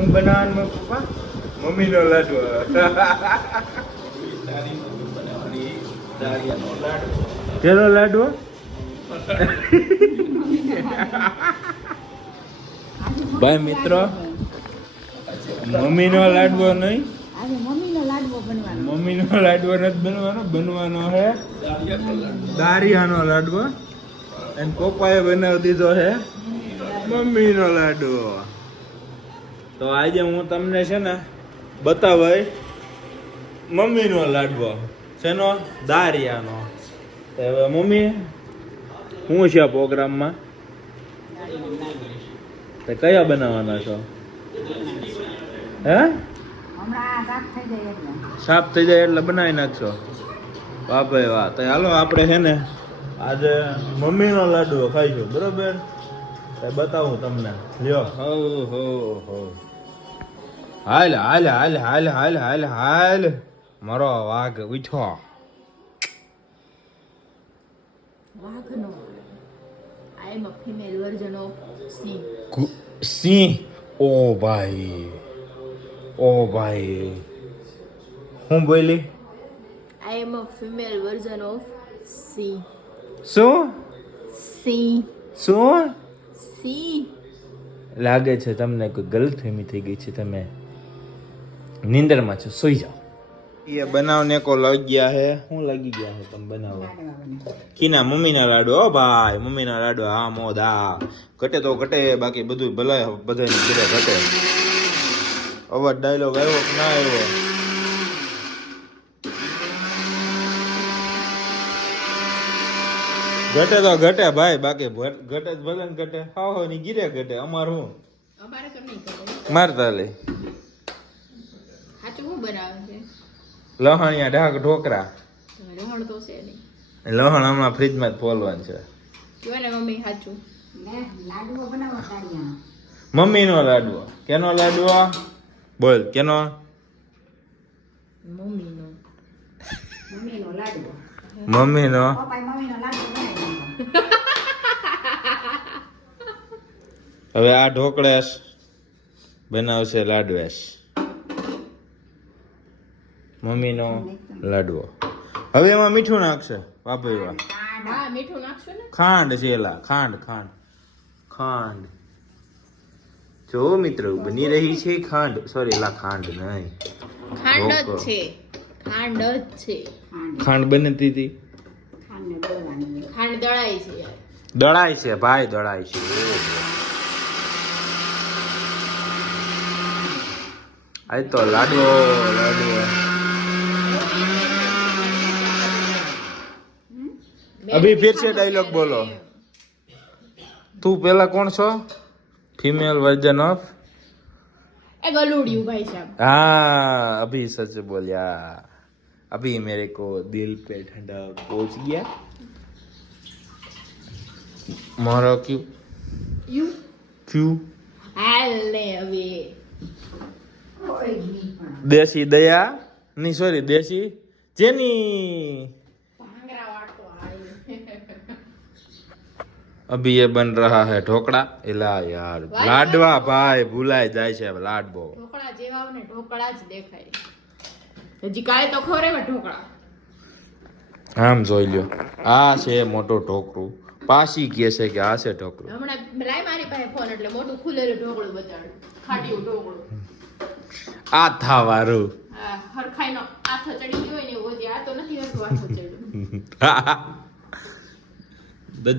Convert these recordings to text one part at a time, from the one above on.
હું બનાવવાનું પપ્પા મમ્મીનો લાડવો કેનો લાડવો ભાઈ મિત્રો મમ્મીનો લાડવો નહીં મમ્મીનો લાડવો નથી બનવાનો હે દારિયાનો લાડવો અને પપ્પાએ બનાવી દીધો છે મમ્મીનો લાડવો. તો આજે હું તમને છે ને બતાવાય મમ્મીનો લાડવો શેનો દારિયાનો. તો હવે મમ્મી શું છે પ્રોગ્રામમાં તો કયા બનાવવાના છો હે સાફ થઈ જાય એટલે બનાવી નાખશો. વાહ ભાઈ વાહ. તો હાલો આપણે છે ને આજે મમ્મીનો લાડવો ખાઈશું બરોબર. બતાવું તમને લ્યો. હો હાલ હાલ હાલ હાલ હાલ હાલ હાલ મારો વાઘ ઉઠો. વાઘનો I am a female version of સિંહ. સિંહ. ઓ ભાઈ હું બોલી I am a female version of સિંહ. શું સિંહ લાગે છે તમને કોઈ ગલતફહેમી થઈ ગઈ છે. તમે નીંદરમાં છો સોઈ જાઓ. એ બનાવને કો લાગી ગયા હે. શું લાગી ગયા હે તમે બનાવવા કીના મમ્મીના લાડુ. ઓ ભાઈ મમ્મીના લાડુ. હા મોદ હા ઘટે તો ઘટે બાકી બધું ભલે બધાને ઘટે ઘટે. અવાજ ડાયલોગ આવ્યો કે ના આવ્યો ઘટે તો ઘટે ભાઈ બાકી ઘટે ભલે ને ઘટે. હા ની ગીરે ઘટે. અમાર હું અમારે તો નહીં કરે. મારતા લે સાચું શું બનાવે છે લહણિયા ઢાક ઢોકરા. લહણ તો છે નહીં. લહણ હમણાં ફ્રીજમાં જ ફોલવાનું છે. કહેવાય ને મમ્મી સાચું લાડવો બનાવો દાળિયાનો. મમ્મીનો લાડવો. કેનો લાડવો બોલ કેનો મમ્મીનો લાડવો. મમ્મીનો. પપ્પાએ મમ્મીનો લાડવો બનાવી દીધો. હવે આ ઢોકળેશ બનાવશે લાડવેશ. મમ્મીનો લાડવો. હવે એમાં મીઠું નાખશે. વાપરી વાહ. હા મીઠું નાખશું ને. ખાંડ છે એલા ખાંડ જો મિત્રો બની રહી છે ખાંડ. સોરી એલા ખાંડ નહીં ખાંડ જ છે. ખાંડ બનતી હતી. ખાંડને દળવાની. ખાંડ દળાય છે યાર. દળાય છે ભાઈ દળાય છે. આજ તો લાડવો અભી ફિર से डायलॉग बोलो. તું પેલા કોણ છો फीमेल वर्जन ऑफ એ ગલુડિયું ભાઈ સાહેબ. हाँ अभी सच बोलिया. अभी मेरे को दिल पे ठंडा पहुंच गया. मारा क्यों હાલ ને હવે देसी दया नहीं सॉरी देसी जेनी. ભાંગરા વાટો આવી. अभी ये बन रहा है ढोकड़ा. इला यार लाडवा भाई भूलाय જાય છે લાડવો. ઢોકળા જેવા ને ઢોકળા જ દેખાય. હજી કાલે તો ખવરે માં ઢોકળા. આમ જોઈ લ્યો આ છે મોટો ઢોકળું. પાસી કહે છે કે આ છે ઢોકળું. હમણાં લાય મારી પાસે ફોન એટલે મોટું ખુલેલું ઢોકળું બતાડું. ખાટીયું ઢોકળું. આ થા વારું. હા હરખાઈ નો આથો ચડી ગયો ને ઓજી આ તો નથી હોતું આથો ચડ્યું.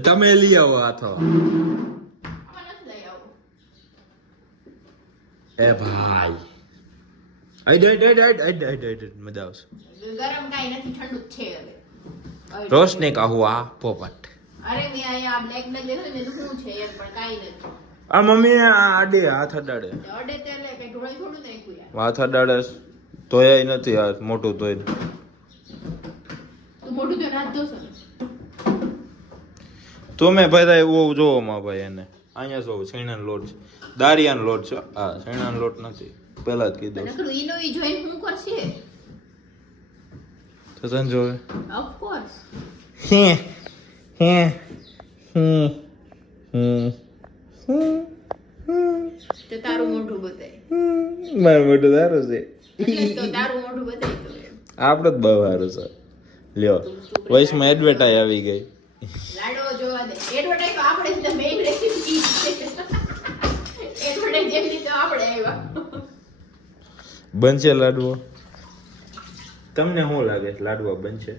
તમે લઈ આવો આથો. આમાં નથી લઈ આવું. એ ભાઈ મજા આવશે. ગરમ કાઈ નથી ઠંડુ જ છે હવે. રોશને કહું આ પોપટ. અરે મેં અહીંયા બ્લેક ને દેખો ને તો શું છે એમ પણ કાઈ નથી. આ મમ્મી આ આડે હાથ અડાડે. અડે તે એટલે કઈ ઢોળી થોડું નાખ્યું યાર. હાથ અડાડે તોય નથી આ મોટું તોય. તું મોટું તો રાત જોશો ને. તમે ભાઈ એવો જોવો માં ભાઈ એને અહીંયા જોવો છેણાનો લોટ છે. દારિયાનો લોટ છે. હા છેણાનો લોટ નથી પહેલા જ કીધું. નકરું ઈનો ઈ જોઈને હું કરશે. તો તને જોવે ઓફ કોર્સ. હે તો તારું મોઢું બતાય. મારું મોઢું સારું છે એટલે જ તો તારું મોઢું બતાવી દઉં એમ. આપણો જ બહુ સારું છે લ્યો વોઇસમાં એડવર્ટાઈ આવી ગઈ લાડવો જોવા દે એડવર્ટાઈઝ તો આપણે જ મેઇન રેસીપી એડવર્ટાઈઝ જેમ રીતે આપણે આવ્યા બનશે લાડવો તમને શું લાગે છે લાડવા બનશે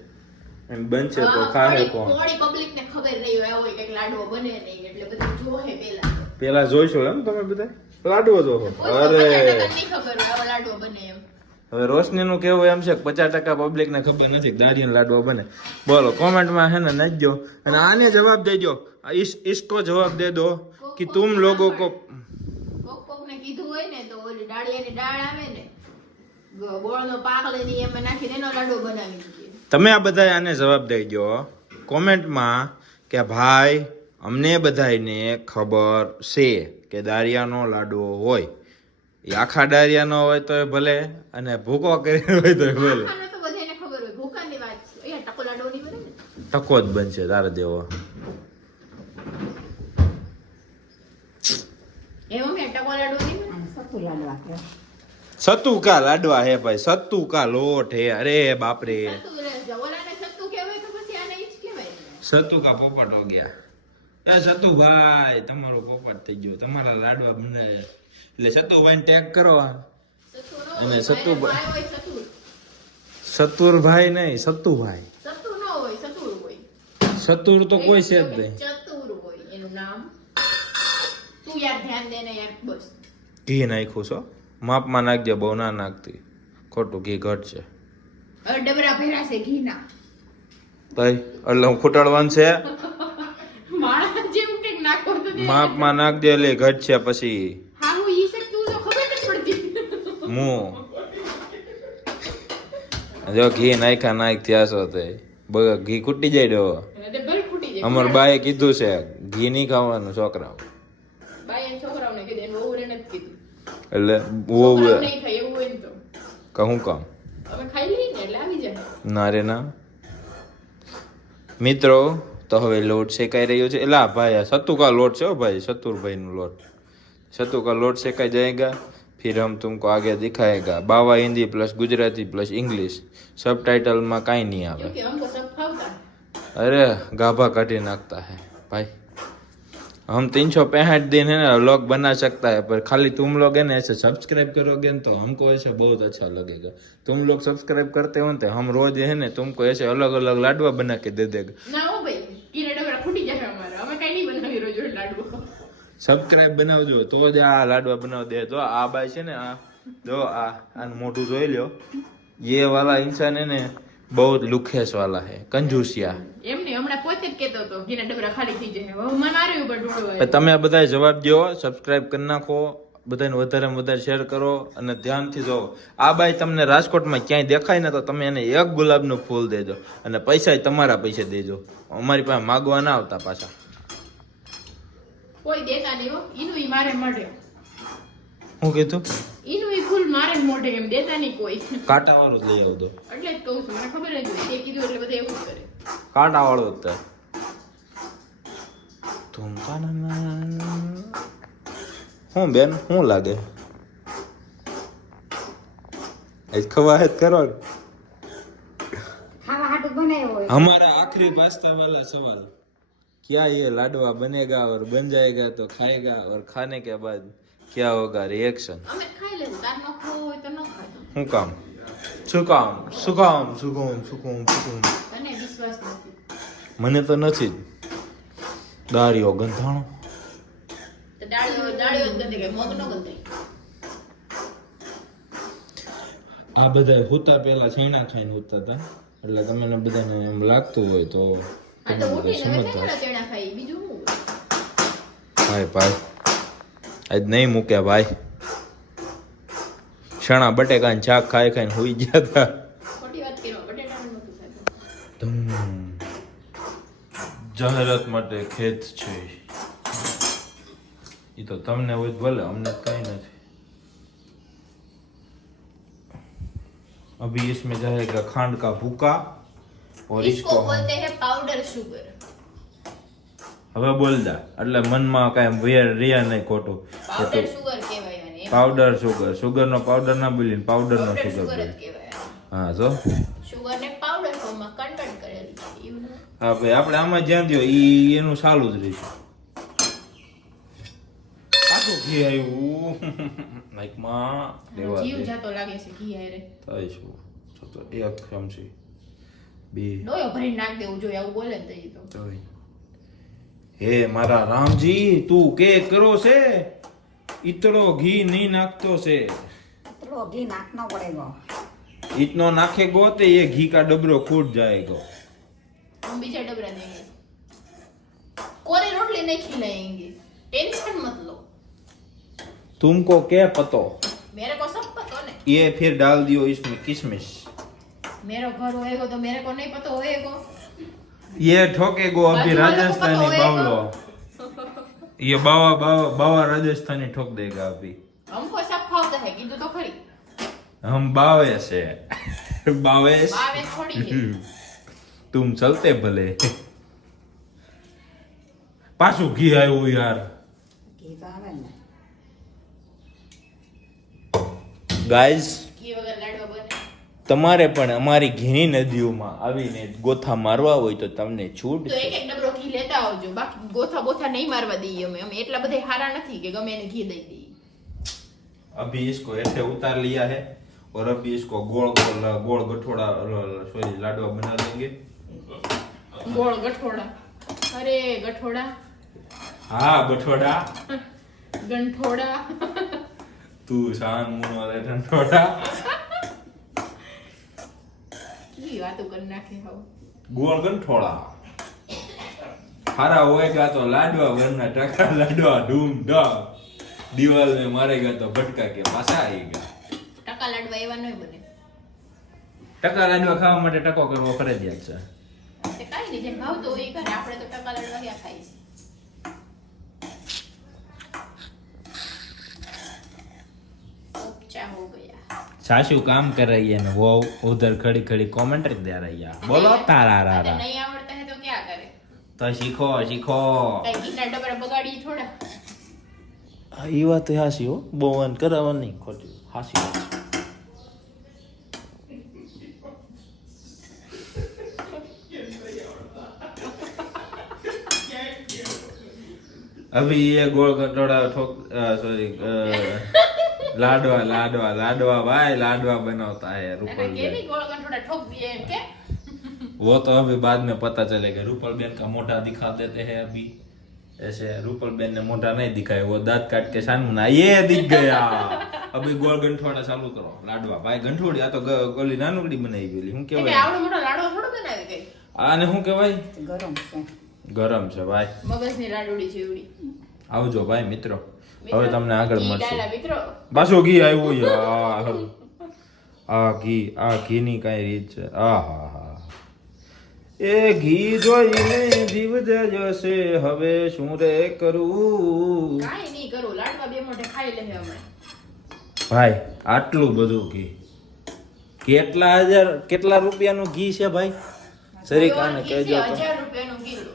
એમ બનશે તો ખાહે કોણ થોડી પબ્લિક ને ખબર રહી હોય કે લાડવો બને નહીં એટલે બધું જોહે પેલા જોઈશો એમ તમે બધા લાડવો જોવો અરે નહીં ખબર હોય આવો લાડવો બને એમ હવે રોશની નું કેવું એમ છે કે 50% પબ્લિક ને ખબર નથી કે દાળિયાનો લાડવો બને બોલો કોમેન્ટમાં હે ને નાખજો અને આને જવાબ દેજો इसको जवाब दे दो कि तुम लोगों को કોક ને કીધું હોય ને તો ઓલી ડાળિયાની દાળ આવે ને ગોળનો પાક લઈને એમાં નાખીને એનો લાડવો બનાવી દઈએ તમે આ બધા આને જવાબ દેજો કોમેન્ટમાં કે ભાઈ અમને બધાને ખબર છે કે દાળિયાનો લાડવો હોય એ આખા દાળિયાનો હોય તો ભલે અને ભૂકો કરીને હોય તો ભલે આને તો બધાને ખબર હોય ભૂકાની વાત છે અહીંયા ટકો લાડવો નહીં બને ને ટકો જ બનશે તારે દેવો એવો મેં ટકો લાડવો નહીં બને અને સતુ લાડવા કે સત્તુ કા લાડવા હે ભાઈ સત્તુ કા લોટ હે અરે બાપરે સત્તુ જવલાને સત્તુ કહેવાય તો પછી આને ઈ જ કહેવાય સત્તુ કા પોપટ હો ગયા એ સત્તુ ભાઈ તમારો પોપટ થઈ ગયો તમારા લાડવા બને એટલે સત્તુ ભાઈ ટેગ કરો સત્તુ નો અને હોય, સત્તુ ભાઈ હોય સત્તુ સતુર ભાઈ નહીં સત્તુ ભાઈ સત્તુ નો હોય સતુર હોય સતુર તો કોઈ છે જ નહીં ચતુર હોય એનું નામ તું યાર ધ્યાન દે ને યાર બસ ઘી નાખ્યું છો માપમાં નાખજે બહુ ના નાખતી ખોટું ઘી ઘટશે હવે ડબરા ભેરા છે ઘીના તઈ એટલે હું ખૂટાડવાનું છે માળા જેમ કંઈક નાખો તો દે. માપમાં નાખજે એટલે ઘટશે પછી હા હું ઈ શકતું તો ખબર નથી પડતી હું જો ઘી નાખ થયા છો તે ઘી ખૂટી જાય ડો તે ભલ ફૂટી જાય અમાર બાએ કીધું છે ઘી નહીં ખાવાનું છોકરાઓ બાઈ અને છોકરાઓને કીધું એનું વહુને નથી કીધું એટલે છોકરાઓ નહીં ખાય એવું હોય ને તો કહું કામ અમે ખાઈ લઈએ ને એટલે આવી જાય ના રે ના મિત્રો તો હવે લોટ શેકાઈ રહ્યો છે એલા ભાઈ આ સત્તુ કા લોટ છે હો ભાઈ સતુરભાઈ નું લોટ सत्तू का लोट सेका जाएगा फिर हम तुमको आगे दिखाएगा बावा Hindi plus Gujarati plus English सब टाइटल में कहीं नहीं आवे क्योंकि हमको सब फावता है अरे गाभा काटी नाखता है भाई हम 365 दिन है ना व्लॉग बना सकता है पर खाली तुम लोग है ना ऐसे सब्सक्राइब करोगे ना तो हमको ऐसे बहुत अच्छा लगेगा तुम लोग सब्सक्राइब करते हो तो हम रोज है ना तुमको ऐसे अलग अलग लाडवा बना के दे देगा ना हो भाई कीड़ा डबरा फूटी जाए हमारा हमें कहीं नहीं बनावी रोज रोज लाडू સબસ્ક્રાઇબ બનાવજો તો જ આ લાડવા બનાવ દે તો આ બાઈ છે ને આ જો આ મોટું જોઈ લ્યો ये वाला इंसान है ने बहुत लुखेस वाला है कंजूसिया એમને હમણાં પોતે જ કહેતો હતો ગીના ડબરા ખાલી થઈ જાય હવે મને મારી ઉપર ઢોળવા તમે આ બધા જવાબ દો સબસ્ક્રાઇબ કરી નાખો બધાને વધારેમાં વધારે શેર કરો અને ધ્યાનથી જોવો આ બાઈ તમને રાજકોટમાં ક્યાંય દેખાય ને તો તમે એને એક ગુલાબનું ફૂલ દેજો અને પૈસા તમારા પૈસે દેજો અમારી પાસે માગવા ના આવતા પાછા કોઈ દેતા નહીં હો ઈનું ઈ મારે મળે હું કીધું ઈનું ઈ ફૂલ મારે મોઢે એમ દેતા નહીં કોઈ કાંટા વાળો જ લઈ આવજો એટલે જ કહું છું મને ખબર જ હોય તે કીધું એટલે બધા એવું જ કરે કાંટા વાળો જ તે હું બેન શું લાગે આજ ખવા હે કરો ખાવા હાટું બનાવ્યો હોય हमारा आखिरी पास्ता वाला सवाल क्या ये लाडवा बनेगा और बन जाएगा तो खाएगा और खाने के बाद क्या होगा रिएक्शन અમે ખાઈ લેવું તાર ન ખાવું હોય તો ન ખાય શું કામ શું કામ શું કામ શું કામ શું કામ શું કામ તને વિશ્વાસ નથી મને તો નથી જ દાળીઓ ગંધાણો તો ડાળીઓ ડાળીઓ જ ગંધે કે મોગ ન ગંધે આ બધા હુતા પેલા છેણા ખાઈને હુતા હતા એટલે તમને બધાને એમ લાગતું હોય તો આ તો તમે બધા ઉઠીને હવે સમજતા કેળા કેળા ખાઈ બીજું શું ભાઈ ભાઈ આજ નહીં મૂક્યા ભાઈ શણા બટેકા ને શાક ખાઈ ખાઈને હુઈ ગયા હતા ખોટી વાત કરવા બટેટાનું નહોતું ખાતું જાહેરાત માટે ખેત છે એ તો તમને હોય ભલે અમને કઈ નથી अभी इसमें जाएगा खांड का भूका और इसको बोलते हैं पाउडर शुगर હવે બોલ દા એટલે મનમાં કાંઈ વેર રહ્યા નહીં ખોટું પાવડર શુગર કહેવાય આને એમ પાવડર સુગર નો પાવડર ના બોલી પાવડર નો પાવડર સુગર સુગર જ બોલી. કહેવાય. હા જો સુગર ને પાવડર ફોર્મમાં કન્વર્ટ કરેલી છે એવું નહીં. હા ભાઈ આપણે આમાં જ્યાં દો ઈ એનું ચાલુ જ રહેશે. પાછું ઘી આવ્યું લાઈકમાં દેવા જીવ દે જાતો લાગે છે ઘી હારે. થાય શું તો એક ચમચી બે ડોયો ભરીને નાખ દેવું જોઈએ આવું બોલે ને તો ઈ તો. ત્રણ. હે મારા રામજી તું કે કરો છે ઇતરો ઘી નહીં નાખતો છે એટલો ઘી નાખનો પડેગો. इतना नाखेगो तो ये घी का डबरो फूट जाएगा. हम बीजा डबरा देंगे. कोरे रोटली नहीं खिलाएंगे. टेंशन मत लो. तुमको क्या पता? मेरे को सब पता है. ये फिर डाल दियो इसमें किशमिश. मेरा घर होएगा तो मेरे को नहीं पता होएगा. ये ठोकेगो अभी राजस्थानी बावलो. ये बावा राजस्थानी ठोक देगा अभी. हमको सब फावता है कीधु तो खरी. हम बावे से बावेश बावे थोड़ी है. तुम चलते भले. पाछू घी आयो यार. ઘી તો આવે ને. ગાઈઝ ઘી વગર લાડવા બને. તમારે પણ અમારી ઘીની નદીઓમાં આવીને ગોથા મારવા હોય તો તમને છૂટ તો છે. એક ડબરો ઘી લેતા આવજો. બાકી ગોથા બોથા નહીં મારવા દઈએ અમે. અમે એટલા બધા હારા નથી કે ગમે એને ઘી દઈ દઈએ. अभी इसको ऐसे उतार लिया है और अभी इसको गोल गठोड़ा सॉरी लाडवा बना देंगे. ગોળ ગઠોડા. અરે ગઠોડા. हाँ गठोड़ा ગંઠોડા. तू शान मुनो वाले गठोड़ा કી વાતો કરી નાખે હવે. गोल गठोड़ा हरा होएगा तो लाडवा वरना टका लाडवा धूम धाम दीवाल में मारेगा तो भटका के पासा आएगा. ટકા લાડવા એવા નહીં બને. टका लाडवा खावा માટે ટકો કરવો ફરજિયાત છે. તે કાઈ નહીં જેમ ભાવતો હોય એ કરે. આપણે તો ટકા લાડવા ક્યાં ખાઈએ છીએ. उपचा हो गया. सासू काम कर रही है ना वो उधर खड़ी खड़ी कमेंट दे रही है. बोलो तारा अगर रारा नहीं आवड़ता है तो क्या करे. तो सीखो सीखो. કઈ ઘીના ડબરા બગાડી થોડા. એ વાત હાસી હો બોવન કરાવવા નહીં ખોટી હાસી વાત છે. अभी ये गोल कटोरा ठोक सॉरी लाडवा भाई लाडवा बनाता है रूपल અને बेन. કેવી ગોળ ગંઠોડા ઠોક દીએ એમ કે. वो तो अभी बाद में पता चलेगा. रूपल बेन का मोटा दिखा देते हैं अभी ऐसे. रूपल बेन ने मोटा नहीं दिखाया वो दांत काट के सामने ये दिख गया. अभी गोल गंठोड़ा चालू करो लाडवा भाई गंठोड़ी आ तो गोली नानुकड़ी बनाई गेली હું એટલે કહેવાય આવડો મોટો લાડવો થોડો બનાવી ગઈ. આને શું કહેવાય ગરમ છે. ગરમ છે ભાઈ. મગજની લાડુડી જેવડી. આવજો ભાઈ મિત્રો હવે તમને આગળ ઈ મળશે. ડાયલા મિત્રો. પાછો ઘી આવ્યું યાર. આ ઘીની કઈ રીત છે. આહા એ ઘી જોઈને જીવ જશે હવે શું રે કરું. કાઈ નહીં કરું. લાડવા બે મોઢે ખાઈ લે હમણાં. ભાઈ આટલું બધું ઘી કેટલા રૂપિયાનું ઘી છે ભાઈ? સરીકાને કહેજો તો. 1000 રૂપિયાનું કિલો.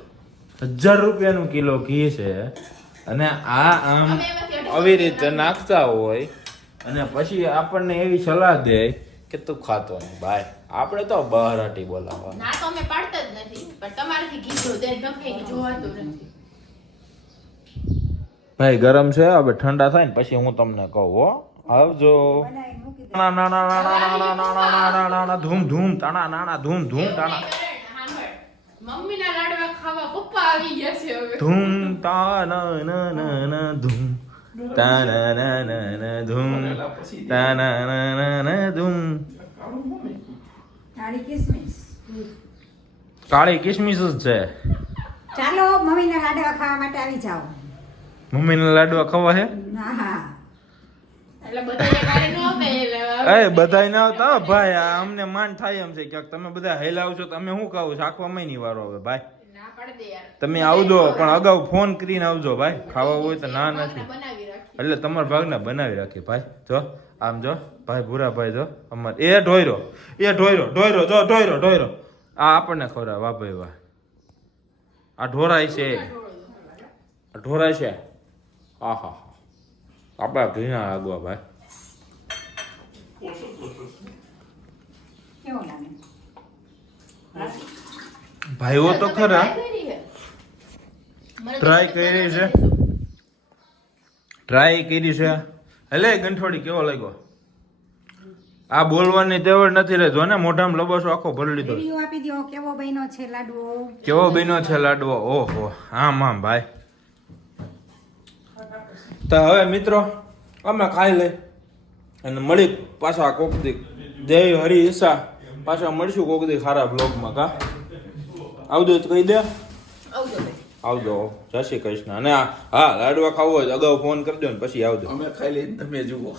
1000 રૂપિયાનું કિલો ઘી છે અને આ આમ આવી રીતે નાખતા હોય અને પછી આપણને એવી સલાહ દે કે તું ખાતો નહીં. ભાઈ આપણે તો બહારાટી બોલાવવા. ના તો અમે પાડતા જ નથી પણ તમારાથી ઘી જો તે ઢકે કે જોવાતું નથી. ભાઈ ગરમ છે હવે ઠંડા થાય ને પછી હું તમને કહું હો. આવજો. બનાવી મૂકી દે. ના ના ના ના ના ના ના ના ના ના ધૂમ ધૂમ તાણા નાના ધૂમ ધૂમ તાણા મમ્મીના લાડવા ખાવા પપ્પા આવી ગયા છે હવે. ધૂમ તાના ના ના ના ધૂમ તાના ના ના ના ધૂમ તાના ના ના ના ધૂમ. કાળી કિસમિસ. કાળી કિસમિસ જ છે. ચાલો મમ્મીના લાડવા ખાવા માટે આવી જાઓ. મમ્મીના લાડવા ખાવા હે? હા. એટલે બધા કારે ન આવતા એટલે એ બધાય ના આવતા હો ભાઈ. આ અમને માન થાય એમ છે ક્યાંક તમે બધા હેલાવશો તો અમે શું ખાવું શાકવામાં નહીં વારો હવે ભાઈ. ના પાડ દે યાર. તમે આવજો પણ અગાઉ ફોન કરીને આવજો ભાઈ. ખાવા હોય તો ના નથી બનાવી રાખી. એટલે તમારા ભાગના બનાવી રાખીએ ભાઈ. જો આમ જો ભાઈ ભૂરા ભાઈ જો અમાર એ ઢોયરો જો ઢોયરો આ આપણને ખવડાવે. વાહ ભાઈ વાહ. આ ઢોરાય છે. આ ઢોરાય છે. આહા આપણા ઘીના લાગવા ભાઈ. કેવો લાગે? ભાઈઓ તો ખરા Try Try કરી કરી છે. મને છે. ટ્રાય કરી છે. એટલે ગંઠોડી કેવો લાગ્યો? આ બોલવાની તેવડ નથી રે. જો ને મોઢામાં લબોસો આખો ભરી લીધો. રિવ્યુ આપી દો કેવો બન્યો છે લાડવો. કેવો બન્યો છે લાડવો? ઓહો, આમ આમ ભાઈ. તો હવે મિત્રો અમે ખાઈ લઈ અને મળી પાછા કોક દી જય હરિ ઈશા પાછા મળશું કોક દી સારા બ્લોગમાં. કા આવજો જ કહી દે. આવજો ભાઈ. આવજો, જય શ્રી કૃષ્ણ. અને હા, લાડવા ખાવો હોય તો અગાઉ ફોન કરજો ને પછી આવજો. અમે ખાઈ લઈને તમે જુઓ.